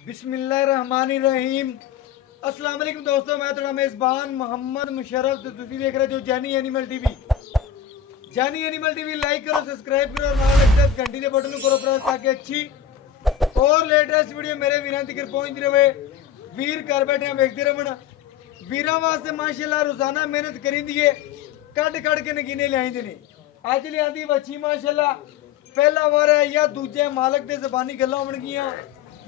बिस्मिल्लाहिर्रहमानिर्रहीम। अस्सलाम वालेकुम दोस्तों, मैं थोड़ा मेज़बान मोहम्मद मुशर्रफ तो तुसी देख रहे हो Jenny animal TV. Jenny animal TV like करो, सब्सक्राइब करो और नाल लगते घंटी के बटन करो प्रेस ताकि अच्छी और लेटेस्ट वीडियो मेरे वीरां तक पहुंचती रहे। वीर घर बैठे देखते रहन। वीरां वास्ते माशाल्लाह रोजाना मेहनत करिंदी है, कट कट के नगीने लिआंदे ने। अज लिआंदी बच्ची माशाल्लाह पहला वार है या दूजे मालक दे ज़बानी गल्लां होणगियां,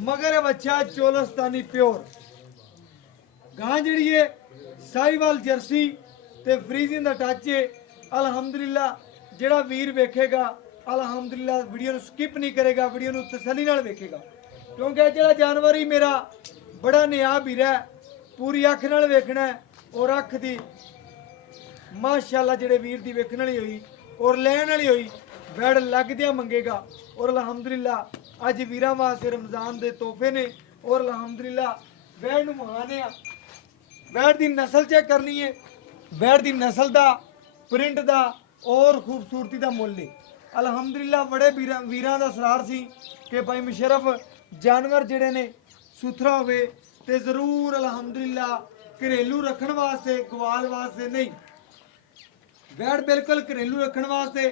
मगर बच्चा चोलस्तानी प्योर गां जिहड़ी है साहिवाल जर्सी ते फ्रीजिंग दा टच है। अल्हम्दुलिल्लाह जिहड़ा वीर वेखेगा अल्हम्दुलिल्लाह वीडियो नूं स्किप नहीं करेगा, वीडियो नूं तसल्ली नाल वेखेगा, क्योंकि जिहड़ा जानवर ही मेरा बड़ा नियाब वीर है, पूरी अख नाल वेखना है और अख दी माशाल्लाह जिहड़े वीर दी वेखण वाली होई और लैण वाली होई बैड़ लगदियां मंगेगा। और अल्हम्दुलिल्लाह अज वीरां वास्ते रमज़ान दे तोहफे ने और अल्हम्दुलिल्लाह बैड़ नूं महाने आ। बैड़ दी नस्ल चेक करनी है, बैड़ दी नस्ल दा प्रिंट दा और खूबसूरती दा मुल है। अल्हम्दुलिल्लाह बड़े वीरां दा सरार सी कि भाई मुशर्रफ जानवर जिहड़े ने सुथरा होवे ते जरूर अल्हम्दुलिल्लाह घरेलू रखण वास्ते गवाल वास्ते नहीं, बैड़ बिल्कुल घरेलू रखण वास्ते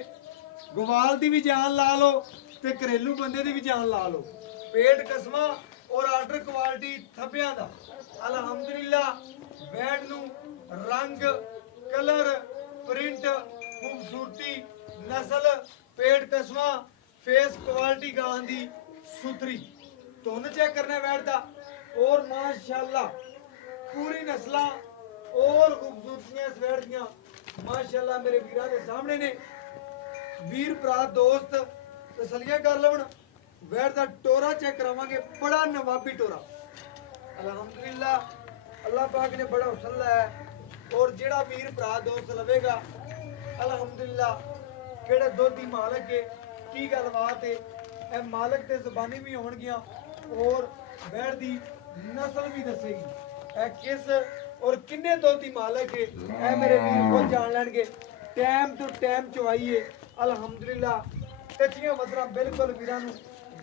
गवाल दी भी जान ला लो ते घरेलू बंदे दी भी जान ला लो। पेट कसमा और आर्डर क्वालिटी थब्बियां दा अल्हम्दुलिल्लाह बैड़ नूं रंग कलर प्रिंट खूबसूरती नस्ल पेट कसमा फेस क्वालिटी गां दी सुथरी तुन चेक करना बैड़ दा और माशाल्लाह पूरी नस्लां और खूबसूरतियां इस बैड़ दियां माशाल्लाह मेरे वीरां दे सामने ने। वीर भरा दोस्त तसलियां कर लवन। बैड़ दा टोरा चेक करावांगे, बड़ा नवाबी टोरा अल्हम्दुलिल्लाह अल्लाह पाक ने बड़ा हुसन लाया। और जेड़ा वीर भरा दोस्त लवेगा अल्हम्दुलिल्लाह केड़े दुध दी मालक है की गलबात है ए मालक ते ज़बानी भी होणगियां और बैड़ दी नस्ल भी दसेगी ए किस और किन्ने दुध दी मालक है ए मेरे वीर को जान लैणगे। टाइम टू टाइम चवाई है अल्हम्दुलिल्लाह। कच्चियां वदरां बिल्कुल वीरां नूं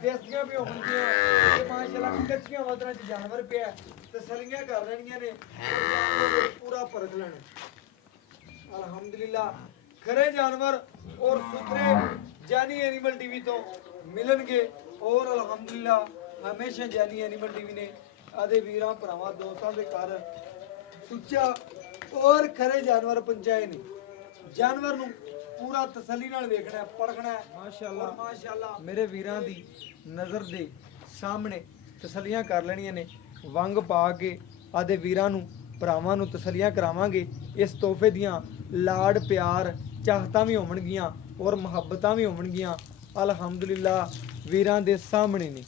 देसियां भी होणगियां ते माशाल्लाह कच्चियां वदरां च जानवर पिया तसलियां कर लैणियां ने पूरा परख लैणा अल्हम्दुलिल्लाह। खरे जानवर और सुथरे जैनी एनिमल टीवी तो मिलणगे और अल्हम्दुलिल्लाह हमेशा जैनी एनिमल टीवी ने आदे वीरां भरावां दोस्तां दे घर सुच्चा और खरे जानवर पहुंचाए ने। जानवर नूं पूरा तसल्ली नाल वेखना है, परखना है माशाल्लाह। माशाल्लाह मेरे वीरां दी नज़र दे सामने तसल्लियां कर लेणियां ने। वंग पा के आदे वीरां नूं भरावां नूं तसल्लियां करावांगे। इस तोहफे दियां लाड़ प्यार चाहतां भी होवणगियां और मुहब्बतां भी होवणगियां अल्हम्दुलिल्लाह वीरां दे सामने ने।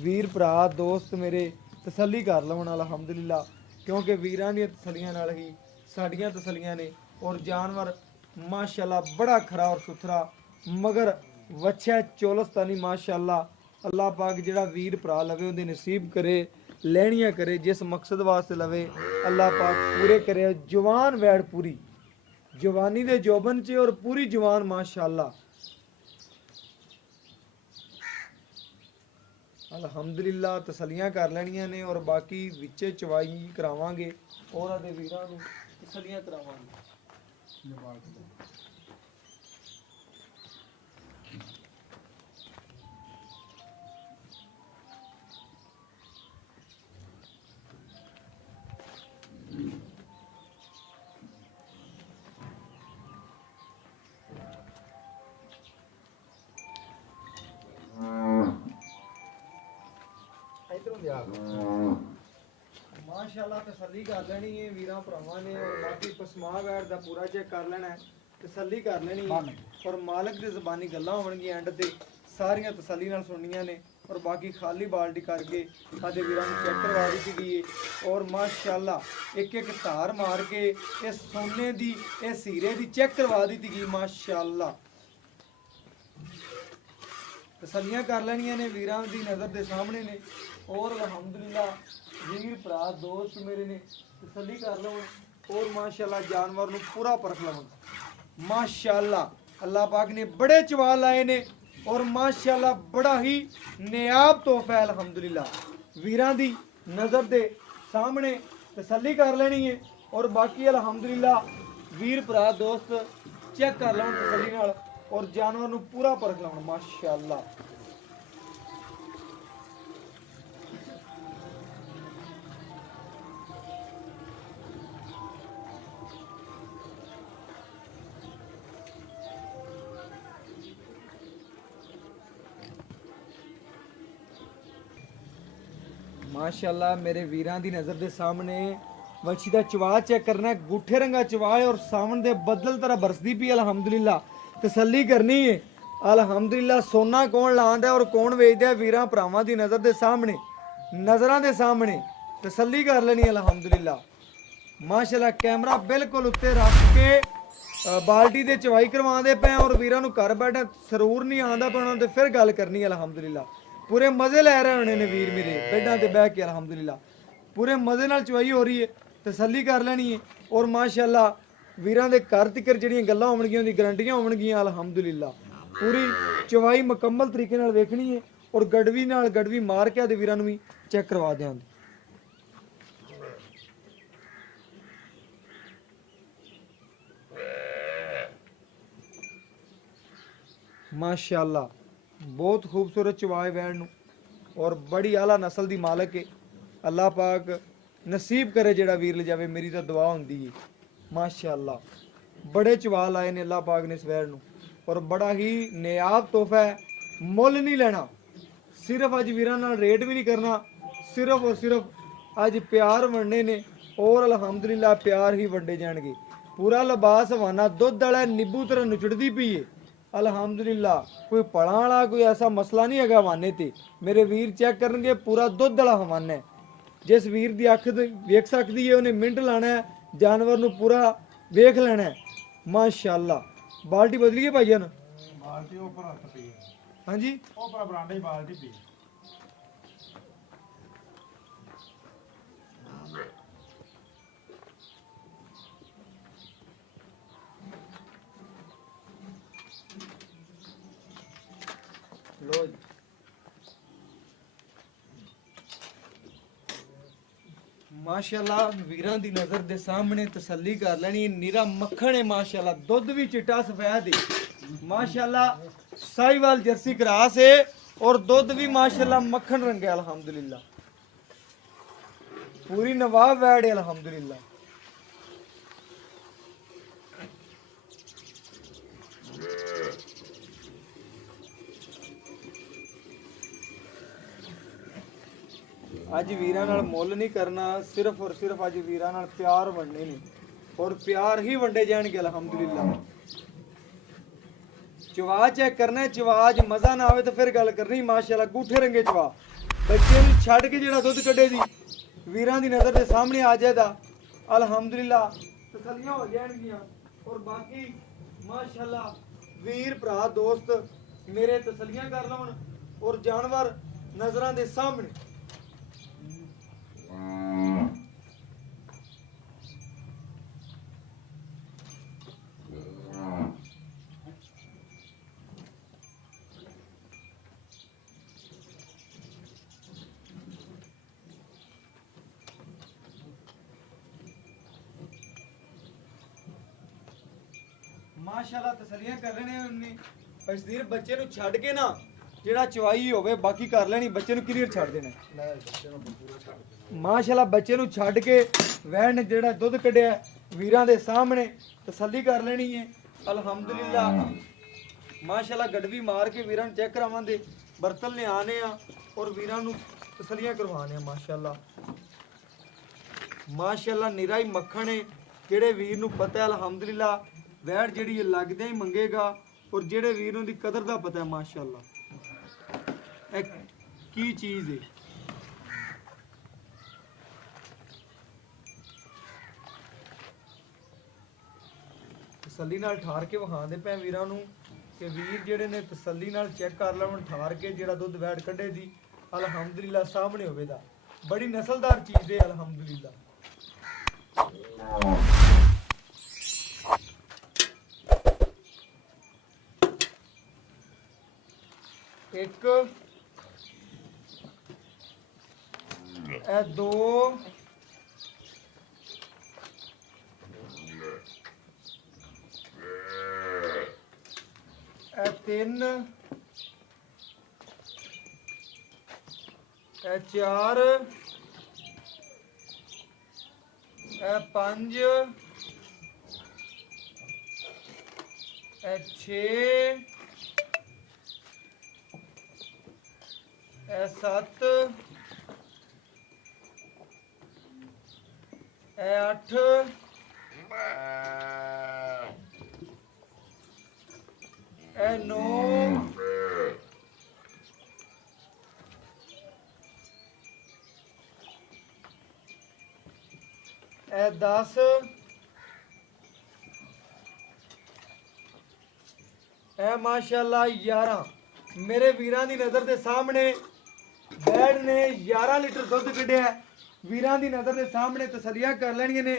वीर भरा दोस्त मेरे तसल्ली कर लवन अल्हम्दुलिल्लाह, क्योंकि वीरां दी तसल्लियां नाल ही साडियां तसल्लियां ने। और जानवर माशाल्लाह बड़ा खरा और सुथरा मगर वच्छा चोलस्तानी माशाल्लाह। अल्लाह पाक जिहड़ा वीर भरा लवे उहदे नसीब करे, लैणियां करे, जिस मकसद वास्ते लवे अल्लाह पाक पूरे करे। जवान वैड़ पूरी जवानी दे जोबन च और पूरी जवान माशाल्लाह अल्हम्दुलिल्लाह। तसलियां कर लैणियां ने और बाकी विचे चवाई करावांगे और आदे वीरां नूं तसलियां करावांगे। माशाल्लाह तसल्ली कर लेनी है वीरां भरावां ने और बाकी पसमा वैड़ दा पूरा चेक कर लेना है, तसल्ली कर लेनी है और मालक दी ज़बानी गल्लां होणगियां एंड ते सारियां तसल्ली नाल सुननियां ने। और बाकी खाली बाल्टी करके साडे वीरां नूं चेक करवा दी गई है और माशाल्लाह एक एक धार मार के इस सोने दी इस हीरे दी चेक करवा दी गई माशाल्लाह। तसल्लियां कर लेनियां ने वीरां दी नज़र दे सामने ने और अल्हम्दुलिल्लाह वीर भरा दोस्त मेरे ने तसल्ली कर लो और माशाल्लाह जानवर नूं पूरा परख लवन माशाल्लाह। अल्लाह पाक ने बड़े चवा लाए ने और माशाल्लाह बड़ा ही नियाब तोहफा है अल्हम्दुलिल्लाह। वीरां दी नज़र दे सामने तसल्ली कर लेनी है। और बाकी अलहमदुलिल्लाह वीर भरा दोस्त चेक कर लैन तसल्ली नाल और जानवर नूं पूरा परख लैन माशाअल्लाह। माशाअल्लाह मेरे वीरां दी नज़र दे सामने वच्छी दा चवा चेक करना है। गुठे रंगा चवा है और सावन दे बदल तरह बरसदी पी अल्हम्दुलिल्लाह। तसल्ली करनी है अल्हम्दुलिल्लाह। सोना कौन लांदा है और कौन वेचदा है वीरां भरावां दी नज़र दे सामने, नज़रां दे सामने तसल्ली कर लेनी अल्हम्दुलिल्लाह। माशाअल्लाह कैमरा बिल्कुल उत्ते रख के बाल्टी दे चवाई करवांदे पे और वीरां नूं घर बैठे सरूर नहीं आंदा पे उन्हां ते फिर गल करनी अल्हम्दुलिल्लाह। पूरे मज़े लै रहे होने ने वीर मेरे बेडां ते बह के अल्हम्दुलिल्लाह। पूरे मज़े नाल चवाई हो रही है, तसल्ली कर लेनी है। और माशाअल्लाह वीरां दे घर तिकर जिहड़ियां गल्लां होणगियां उहदी गारंटियां होणगियां अल्हम्दुलिल्लाह। पूरी चवाई मुकम्मल तरीके नाल वेखनी है और गड़वी नाल गड़वी मार के आदे वीरां नूं भी चेक करवा देंगे। माशाअल्लाह बहुत खूबसूरत चवाए वैन नूं और बड़ी आला नस्ल दी मालक है। अल्लाह पाक नसीब करे जेड़ा वीर ले जावे, मेरी तो दुआ होंदी है। माशाअल्लाह बड़े चवा लाए ने अल्लाह पाक ने इस वैन नूं और बड़ा ही नियाब तोहफा है। मुल नहीं लेना, सिर्फ अज वीरां नाल रेट भी नहीं करना, सिर्फ और सिर्फ अज प्यार वंडने ने और अल्हम्दुलिल्लाह प्यार ही वंडे जाणगे। पूरा लिबास हवाना दुध वाला नींबू तरह नुचड़दी पई है अल्हम्दुलिल्लाह। कोई पड़ा वाला कोई ऐसा मसला नहीं है हवाने ते। मेरे वीर चेक करनगे पूरा दुध वाला हवाना है। जिस वीर दी अख वेख सकती है उन्हें मिंट लाना है, जानवर नूं पूरा वेख लेना है। माशाअल्लाह बाल्टी बदली है भाईजान, बाल्टी ऊपर हथ पई है। हाँ जी ऊपर बरांडे बाल्टी पई। लो जी। माशाअल्लाह वीरां दी नज़र दे सामने तसल्ली कर लेनी। नीरा मक्खन है माशाअल्लाह, दुध भी चिट्टा सफेद है माशाअल्लाह। साहिवाल जर्सी क्रॉस है और दुध भी माशाअल्लाह मक्खन रंग है अल्हम्दुलिल्लाह। पूरी नवाब वैड है अल्हम्दुलिल्लाह। अज वीरां नाल मुल नहीं करना, सिर्फ और सिर्फ अज वीरां नाल प्यार वंडने ने और प्यार ही वंडे जाणगे अल्हम्दुलिल्लाह। चवा चेक करना है, चवा अज मजा ना आवे तो फिर गल करनी। माशाअल्लाह गूठे रंगे चवा बच्चे नूं छड्ड के जेड़ा दुध कड्ढे दी वीरां दी नज़र दे सामने आ जाएगा अल्हम्दुलिल्लाह। तसल्लियां हो जाणगियां और बाकी माशाअल्लाह वीर भरा दोस्त मेरे तसल्लियां कर लौन और जानवर नज़रां दे सामने। माशाअल्लाह तसल्लियां कर लेने उन्नी बशदीर बच्चे नूं छड्ड के ना जेड़ा चवाई होवे बाकी कर लेनी, बच्चे नूं क्लियर छड्ड देना। माशाअल्लाह बच्चे नूं छड्ड के वैन ने जेड़ा दुध कड्ढिया वीरां दे सामने तसल्ली कर लेनी है अल्हम्दुलिल्लाह। माशाअल्लाह गड़वी मार के वीरां नूं चेक करावांगे, बर्तन ले आने और वीरां नूं तसल्लियां करवाने। माशाअल्लाह माशाअल्लाह निरा ही मक्खन है। जेड़े वीर नूं पता है अल्हम्दुलिल्लाह वैड़ जेड़ी है लगदे ही मंगेगा और जेड़े वीर नूं दी कदर दा पता है माशाअल्लाह की चीज़ है। तसल्ली नाल ठार के विखांदे पे वीरां नूं कि वीर जेड़े ने तसल्ली नाल चेक कर लवन ठार के जेड़ा दुध वैड़ कड्ढे दी अल्हम्दुलिल्लाह सामने होवेगा। बड़ी नस्लदार चीज़ है अल्हम्दुलिल्लाह। एक ਇਹ 2 ਇਹ 3 ਇਹ 4 ਇਹ 5 ਇਹ 6 ਇਹ 7 ਇਹ 8 ਇਹ 9 ਇਹ 10 ਇਹ ਮਾਸ਼ਾਅੱਲਾ 11 ਮੇਰੇ ਵੀਰਾਂ ਦੀ ਨਜ਼ਰ ਦੇ ਸਾਹਮਣੇ ਬੈੜ ਨੇ 11 ਲੀਟਰ ਦੁੱਧ ਕੱਢਿਆ ਹੈ। ਵੀਰਾਂ ਦੀ ਨਜ਼ਰ ਦੇ ਸਾਹਮਣੇ ਤਸੱਲੀਆਂ ਕਰ ਲੈਣੀਆਂ ਨੇ।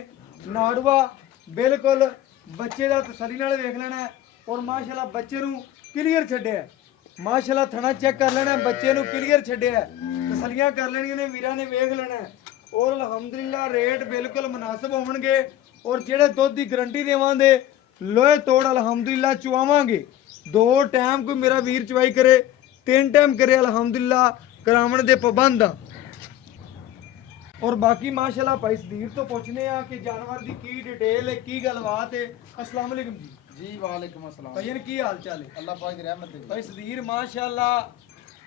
ਨਾੜਵਾ ਬਿਲਕੁਲ ਬੱਚੇ ਦਾ ਤਸੱਲੀ ਨਾਲ ਵੇਖ ਲੈਣਾ ਹੈ ਔਰ ਮਾਸ਼ਾਅੱਲਾ ਬੱਚੇ ਨੂੰ ਕਲੀਅਰ ਛੱਡਿਆ ਹੈ। ਮਾਸ਼ਾਅੱਲਾ ਥਣਾ ਚੈੱਕ ਕਰ ਲੈਣਾ ਹੈ, ਬੱਚੇ ਨੂੰ ਕਲੀਅਰ ਛੱਡਿਆ ਹੈ। ਤਸੱਲੀਆਂ ਕਰ ਲੈਣੀਆਂ ਨੇ, ਵੀਰਾਂ ਨੇ ਵੇਖ ਲੈਣਾ ਹੈ ਔਰ ਅਲਹਮਦੁਲਿਲਾ ਰੇਟ ਬਿਲਕੁਲ ਮੁਨਾਸਬ ਹੋਣਗੇ ਔਰ ਜਿਹੜੇ ਦੁੱਧ ਦੀ ਗਰੰਟੀ ਦੇਵਾਂਗੇ ਲੋਹੇ ਤੋੜ ਅਲਹਮਦੁਲਿਲਾ ਚੁਆਵਾਂਗੇ। 2 ਟਾਈਮ ਕੋਈ ਮੇਰਾ ਵੀਰ ਚਵਾਈ ਕਰੇ, 3 ਟਾਈਮ ਕਰੇ ਅਲਹਮਦੁਲਿਲਾ ਕਰਾਵਣ ਦੇ ਪਾਬੰਦ ਆ। ਔਰ ਬਾਕੀ ਮਾਸ਼ਾਅੱਲਾ ਭਾਈ ਸਦੀਰ ਤੋਂ ਪੁੱਛਨੇ ਆ ਕਿ ਜਾਨਵਰ ਦੀ ਕੀ ਡਿਟੇਲ ਹੈ, ਕੀ ਗੱਲਬਾਤ ਹੈ। अस्सलाम वालेकुम जी। जी वालेकुम अस्सलाम। भाईयन की हाल चाल है? अल्लाह पाक की रहमत है। भाई सदीर माशाअल्लाह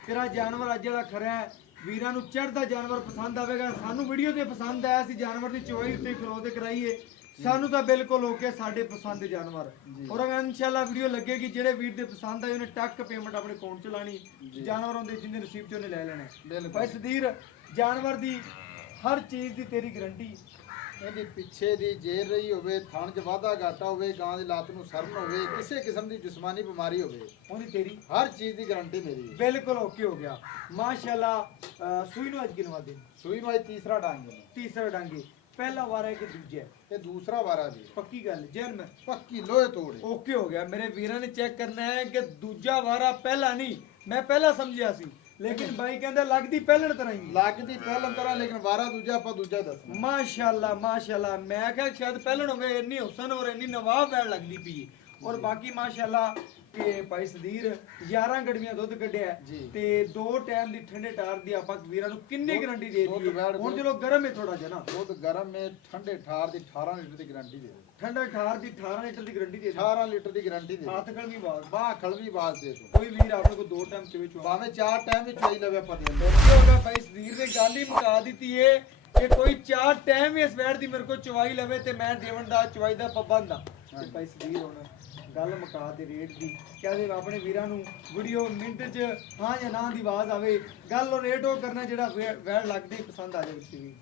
तेरा जानवर ਅੱਜ ਦਾ ਖਰਾ ਹੈ। ਵੀਰਾਂ ਨੂੰ ਚੜ੍ਹਦਾ ਜਾਨਵਰ ਪਸੰਦ ਆਵੇਗਾ। ਸਾਨੂੰ ਵੀਡੀਓ ਤੇ ਪਸੰਦ ਆਇਆ ਸੀ ਜਾਨਵਰ ਦੀ ਚੋਈ ਉੱਤੇ ਖਲੋਤੇ ਕਰਾਈਏ, ਸਾਨੂੰ ਤਾਂ ਬਿਲਕੁਲ ਓਕੇ, ਸਾਡੇ ਪਸੰਦ ਦੇ ਜਾਨਵਰ। ਔਰ ਅਗਰ ਇਨਸ਼ਾਅੱਲਾ ਵੀਡੀਓ ਲੱਗੇਗੀ ਜਿਹੜੇ ਵੀਰ ਦੇ ਪਸੰਦ ਆਏ ਉਹਨੇ ਟੱਕ ਪੇਮੈਂਟ ਆਪਣੇ ਅਕਾਊਂਟ ਚ ਲਾਣੀ, ਜਾਨਵਰਾਂ ਦੇ ਜਿੰਨੇ ਨਸੀਬ ਚ ਉਹਨੇ ਲੈ ਲੈਣੇ। ਭਾਈ ਸਦੀਰ ਜਾਨਵਰ ਦੀ ਹਰ ਚੀਜ਼ ਦੀ ਤੇਰੀ ਗਰੰਟੀ ਇਹਦੀ ਪਿੱਛੇ ਦੀ ਜੇਰ ਰਹੀ ਹੋਵੇ, ਥਣ 'ਚ ਵਾਧਾ ਘਾਟਾ ਹੋਵੇ, ਗਾਂ ਦੀ ਲੱਤ ਨੂੰ ਸਰਨ ਹੋਵੇ, ਕਿਸੇ ਕਿਸਮ ਦੀ ਜਿਸਮਾਨੀ ਬਿਮਾਰੀ ਹੋਵੇ, ਉਹਦੀ ਤੇਰੀ ਹਰ ਚੀਜ਼ ਦੀ ਗਾਰੰਟੀ ਮੇਰੀ ਹੈ। ਬਿਲਕੁਲ ਓਕੇ ਹੋ ਗਿਆ ਮਾਸ਼ਾਅੱਲਾ। ਸੂਈ ਨੂੰ ਅੱਜ ਗਿਣਵਾ ਦੇ। ਸੂਈ ਨੂੰ ਅੱਜ ਤੀਸਰਾ ਡਾਂਗ ਹੈ। ਤੀਸਰਾ ਡਾਂਗੀ ਪਹਿਲਾ ਵਾਰ ਹੈ ਕਿ ਦੂਜਾ ਹੈ? ਇਹ ਦੂਸਰਾ ਵਾਰਾ ਜੀ। ਪੱਕੀ ਗੱਲ ਜੈਨ ਮੈਂ ਪੱਕੀ ਲੋਹੇ ਤੋੜੇ। ਓਕੇ ਹੋ ਗਿਆ। ਮੇਰੇ ਵੀਰਾਂ ਨੇ ਚੈੱਕ ਕਰਨਾ ਹੈ ਕਿ ਦੂਜਾ ਵਾਰਾ ਪਹਿਲਾ ਨਹੀਂ, ਮੈਂ ਪਹਿਲਾ ਸਮਝਿਆ ਸੀ ਲੇਕਿਨ ਬਾਈ ਕਹਿੰਦਾ ਲੱਗਦੀ ਪਹਿਲਣ ਤਰ੍ਹਾਂ ਹੀ ਲੱਗਦੀ ਪਹਿਲਾਂ ਤਰ੍ਹਾਂ, ਲੇਕਿਨ ਵਾਰਾ ਦੂਜਾ ਆਪਾਂ ਦੂਜਾ ਦੱਸਣਾ। ਮਾਸ਼ਾਅੱਲਾ ਮਾਸ਼ਾਅੱਲਾ। ਮੈਂ ਕਿਹਾ ਸ਼ਾਇਦ ਪਹਿਲਣ ਹੋਵੇ, ਇੰਨੀ ਹੁਸਨ ਔਰ ਇੰਨੀ ਨਵਾਬ ਵੈਣ ਲੱਗਦੀ ਪਈ ਔਰ ਬਾਕੀ ਮਾਸ਼ਾਅੱਲਾ ਕਿ ਭਾਈ ਸਦੀਰ 11 ਗੜਵੀਆਂ ਦੁੱਧ ਕੱਢਿਆ ਤੇ 2 ਟਾਈਮ ਦੀ ਠੰਡੇ ਟਾਰ ਦੀ ਆਪਾਂ ਵੀਰਾਂ ਨੂੰ ਕਿੰਨੀ ਗਾਰੰਟੀ ਦੇ ਦਈਏ? ਹੁਣ ਚਲੋ ਗਰਮ ਹੈ ਥੋੜਾ ਜਿਹਾ ਨਾ ਦੁੱਧ ਗਰਮ ਹੈ, ਠੰਡੇ ਠਾਰ ਦੀ 18 ਲੀਟਰ ਦੀ ਗਾਰੰਟੀ ਦੇ। ਠੰਡਾ ਠਾਰ ਦੀ 18 ਲੀਟਰ ਦੀ ਗਾਰੰਟੀ ਦੇ 18 ਲੀਟਰ ਦੀ ਗਾਰੰਟੀ ਦੇ। ਹੱਥ ਕਲ ਵੀ ਬਾਤ ਬਾਹ ਖਲਵੀ ਬਾਜ਼ ਦੇ ਦੋ। ਕੋਈ ਵੀਰ ਆਪਣੇ ਕੋ 2 ਟਾਈਮ ਚਵੇ ਚਵਾ ਭਾਵੇਂ 4 ਟਾਈਮ ਵਿੱਚ ਚੋਈ ਲਵੇ ਆਪਾਂ ਦੇ ਅੰਦਰ। ਕੀ ਹੋਗਾ ਭਾਈ ਸਦੀਰ ਨੇ ਗੱਲ ਹੀ ਮੁਕਾ ਦਿੱਤੀ ਏ ਕਿ ਕੋਈ 4 ਟਾਈਮ ਇਸ ਵੈੜ ਦੀ ਮੇਰੇ ਕੋ ਚਵਾਈ ਲਵੇ ਤੇ ਮੈਂ ਦੇਵਣ ਦਾ ਚਵਾਈ ਦਾ ਪਾਬੰਦ ਆ। ਤੇ ਭਾਈ ਸਦੀਰ ਹੁਣ ਗੱਲ ਮੁਕਾ ਦੇ ਰੇਟ ਦੀ, ਕਹਦੇ ਆਪਣੇ ਵੀਰਾਂ ਨੂੰ ਵੀਡੀਓ ਮਿੰਟ 'ਚ ਹਾਂ ਜਾਂ ਨਾ ਦੀ ਆਵਾਜ਼ ਆਵੇ, ਗੱਲ ਉਹ ਰੇਟ ਉਹ ਕਰਨਾ ਜਿਹੜਾ ਵੈੜ ਲੱਗਦੇ ਪਸੰਦ ਆ ਜਾਵੇ ਕਿਸੇ ਵੀ।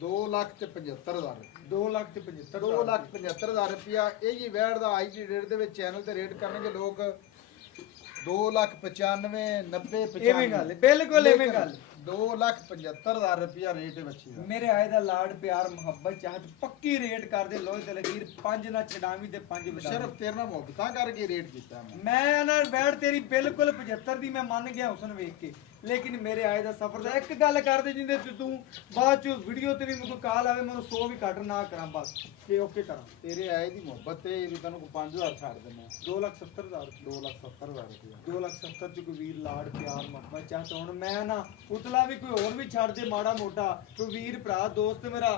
2,75,000। 2,75,000 2,75,000 रुपया। ਇਹ ਜੀ ਵੈੜ ਦਾ ਅੱਜ ਦੀ ਡੇਟ ਦੇ ਵਿੱਚ ਚੈਨਲ ਤੇ ਰੇਟ ਕਰਨਗੇ ਲੋਕ 2,95,000 90 ਐਵੇਂ ਗੱਲ ਹੈ, ਬਿਲਕੁਲ ਐਵੇਂ ਗੱਲ। 2,75,000 रुपया रेट है बच्ची का। ਮੇਰੇ ਆਏ ਦਾ ਲਾਡ ਪਿਆਰ ਮੁਹੱਬਤ ਚਾਹਤ ਪੱਕੀ ਰੇਟ ਕਰਦੇ ਲੋਹੇ ਤੇ ਲਗੀਰ 5 ਨਾ ਛਡਾਵੀਂ ਤੇ 5 ਵਧਾਵੀਂ। ਸਿਰਫ ਤੇਰੇ ਨਾਲ ਮੁਹੱਬਤਾਂ ਕਰਕੇ ਰੇਟ ਕੀਤਾ ਮੈਂ ਨਾ ਬੈਠ ਤੇਰੀ ਬਿਲਕੁਲ 75 ਦੀ ਮੈਂ ਮੰਨ ਗਿਆ ਹੁਸਨ ਵੇਖ ਕੇ, ਲੇਕਿਨ ਮੇਰੇ ਆਏ ਦਾ ਸਫਰ ਦਾ ਇੱਕ ਗੱਲ ਕਰਦੇ ਜਿੰਦੇ ਤੂੰ ਬਾਅਦ ਚ ਵੀਡੀਓ ਤੇ ਵੀ ਮੈਨੂੰ ਕਾਲ ਆਵੇ ਮੈਨੂੰ 100 ਵੀ ਘੱਟ ਨਾ ਕਰਾਂ, ਬਸ ਤੇ ਓਕੇ ਕਰਾਂ। ਤੇਰੇ ਆਏ ਦੀ ਮੁਹੱਬਤ ਤੇ ਵੀ ਤੈਨੂੰ 5,000 ਛੱਡ ਦਿੰਦਾ। 2,70,000 2,70,000 ਰੁਪਇਆ। 2,70,000 ਚ ਕੋਈ ਵੀਰ ਲਾੜ ਪਿਆਰ ਮੁਹੱਬਤ ਚਾਹਤ ਹੁਣ ਮੈਂ ਨਾ ਉਤਲਾ ਵੀ ਕੋਈ ਹੋਰ ਵੀ ਛੱਡ ਦੇ ਮਾੜਾ ਮੋਟਾ ਕੋਈ ਵੀਰ ਭਰਾ ਦੋਸਤ ਮੇਰਾ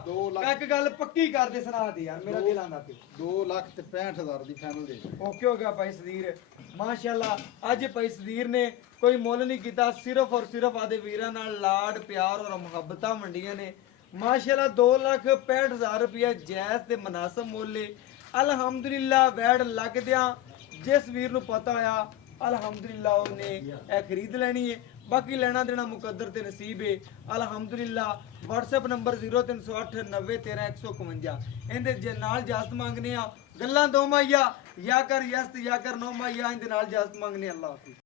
ਇੱਕ ਗੱਲ ਪੱਕੀ ਕਰ ਦੇ ਸੁਣਾ ਦੇ ਯਾਰ ਮੇਰਾ ਦਿਲ ਆਂਦਾ ਤੇ 2,65,000 ਦੀ ਫਾਈਨਲ ਦੇ। ਓਕੇ ਹੋ ਗਿਆ ਭਾਈ ਸਦੀਰ ਮਾਸ਼ਾਅੱਲਾ। ਅੱਜ ਭਾਈ ਸਦੀਰ ਨੇ ਕੋਈ ਮੁੱਲ ਨਹੀਂ ਕੀਤਾ, ਸਿਰਫ ਔਰ ਸਿਰਫ ਆਦੇ ਵੀਰਾਂ ਨਾਲ ਲਾਡ ਪਿਆਰ ਔਰ ਮੁਹੱਬਤਾਂ ਵੰਡੀਆਂ ਨੇ ਮਾਸ਼ਾਅੱਲਾ। 2,65,000 ਰੁਪਇਆ ਜਾਇਜ਼ ਤੇ ਮਨਾਸਬ ਮੁੱਲ ਹੈ ਅਲਹਮਦੁਲਿਲਾ। ਵੈੜ ਲੱਗਦਿਆਂ ਜਿਸ ਵੀਰ ਨੂੰ ਪਤਾ ਆ ਅਲਹਮਦੁਲਿਲਾ ਉਹਨੇ ਇਹ ਖਰੀਦ ਲੈਣੀ ਹੈ, ਬਾਕੀ ਲੈਣਾ ਦੇਣਾ ਮੁਕੱਦਰ ਤੇ ਨਸੀਬ ਹੈ ਅਲਹਮਦੁਲਿਲਾ। WhatsApp ਨੰਬਰ 0308 90 13 151 ਇਹਦੇ ਜੇ ਨਾਲ ਇਜਾਜ਼ਤ ਮੰਗਨੇ ਆ ਗੱਲਾਂ ਦੋ ਮਾਈਆ, ਯਾ ਕਰ ਯਸ ਯਾ ਕਰ ਨੋ ਮਾਈਆ, ਇਹਦੇ ਨਾਲ ਇਜਾਜ਼ਤ ਮੰਗਨੇ। ਅੱਲਾਹ ਹਾਫਿਜ਼।